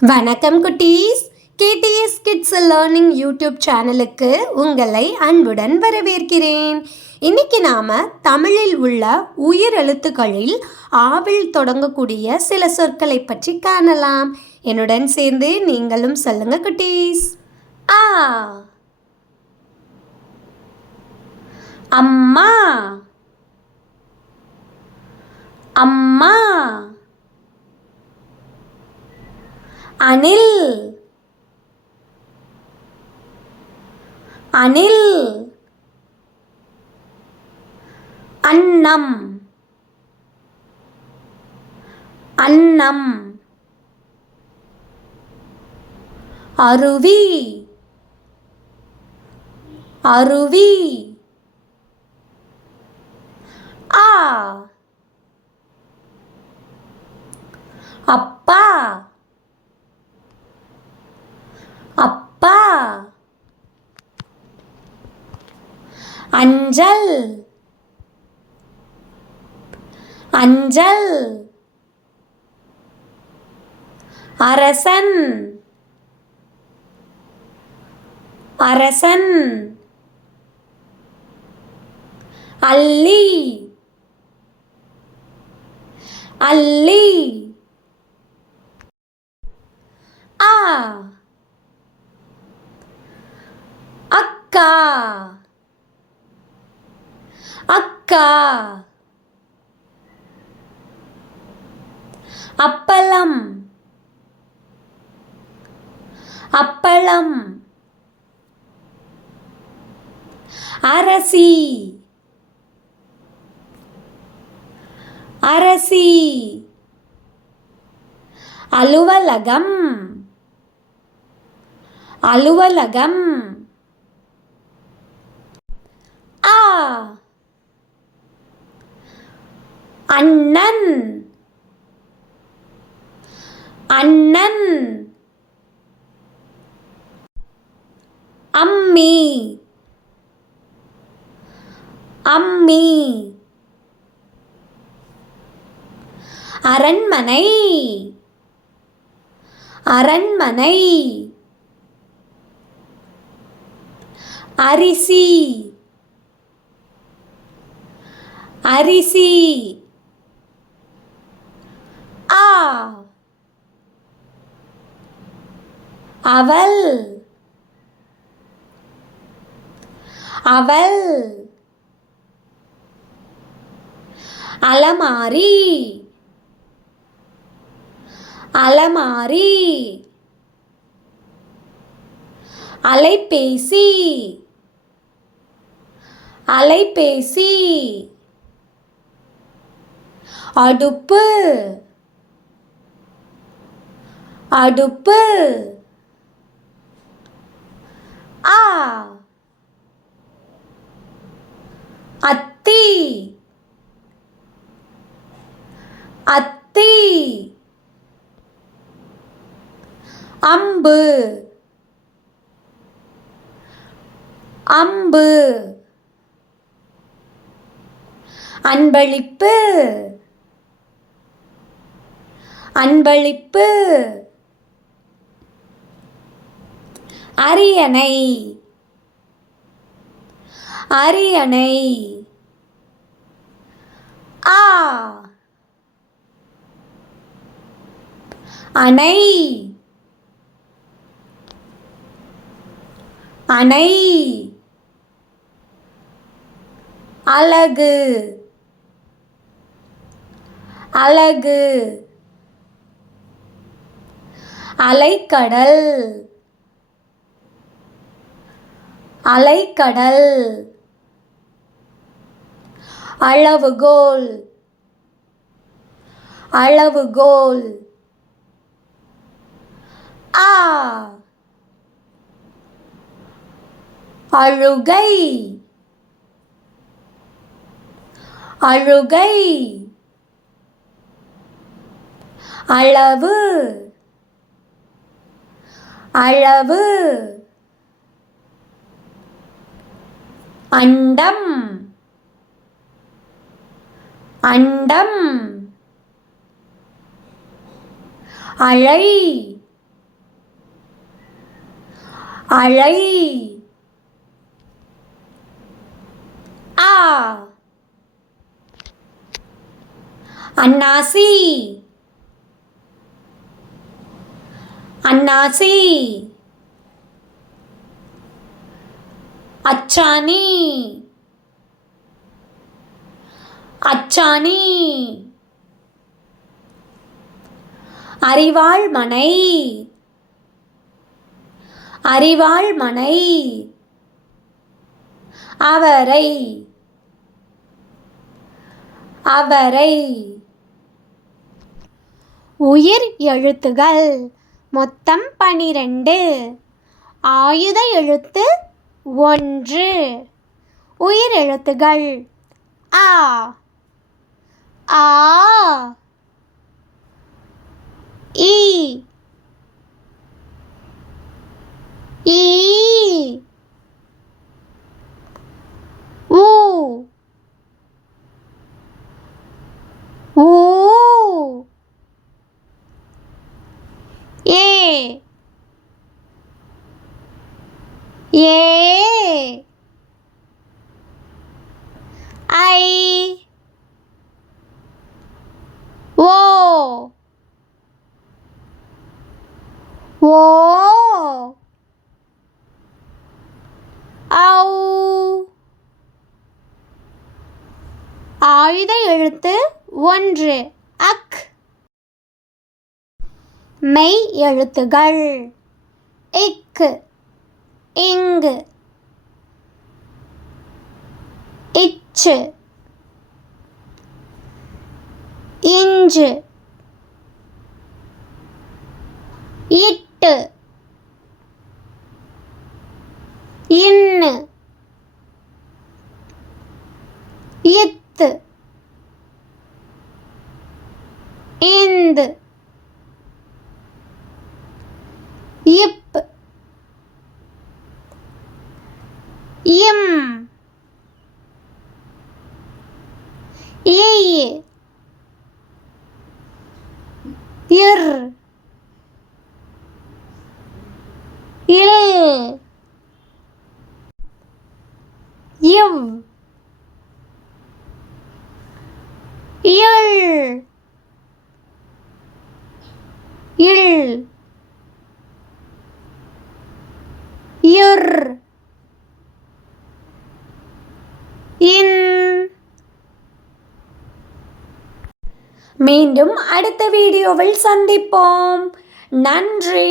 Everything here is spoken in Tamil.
வணக்கம் குட்டீஸ். கேடிஎஸ் கிட்ஸ் லேர்னிங் யூடியூப் சேனலுக்கு உங்களை அன்புடன் வரவேற்கிறேன். இன்னைக்கு நாம தமிழில் உள்ள உயிர் எழுத்துக்களில் ஆவில் தொடங்கக்கூடிய சில சொற்களை பற்றி காணலாம். என்னுடன் சேர்ந்து நீங்களும் சொல்லுங்க குட்டீஸ். ஆ, அம்மா, அம்மா. அணில், அணில். அன்னம், அன்னம். அருவி, அருவி. ஆ, அப்பா, அப்பா. அஞ்சல், அஞ்சல். அரசன், அரசன். அல்லி, அல்லி. ஆ, அக்கா, அக்கா. அப்பளம், அப்பளம். அரசி, அரசி. அலுவலகம், அலுவலகம். ஆ, அண்ணன், அண்ணன். அம்மி, அம்மி. அரண்மனை, அரண்மனை. அரிசி, அரிசி. ஆ, அவல், அவல். அலமாரி, அலமாரி. அலைபேசி, அலைபேசி. அடுப்பு, அடுப்பு. ஆ, அத்தி, அத்தி. அம்பு, அம்பு. அன்பளிப்பு, அன்பளிப்பு. அரியணை, அரியணை. ஆ, அணை, அணை. அலகு, அலகு. அலைக்கடல், அலைக்கடல். அளவுகோல், அளவுகோல். ஆ, அழுகை, அழுகை. அளவு, அளவு. அண்டம், அண்டம். அழை, அலை. ஆ. அன்னாசி. அன்னாசி. அச்சாணி. அச்சாணி. அரிவாள் மனை. அரிவாள் மனை. அவரை. அவரை. உயிர் எழுத்துகள் மொத்தம் 12. ஆயுத எழுத்து 1. உயிர் எழுத்துகள் ஆ. ஆ. ஈ. ஈ. ஊ. ஊ. ஏ. ஏ. ஐ. ஓ. ஓ. ஔ. ஆயுத எழுத்து 1. அக். மெய் எழுத்துகள் இக்கு. இங்கு. இச்சு. இஞ்சு. இட்டு. இன்னு. இத்து. இந்து. இப். இம். இய். இர். இல். இவ். இள். இல். இர். இன். மீண்டும் அடுத்த வீடியோவில் சந்திப்போம். நன்றி.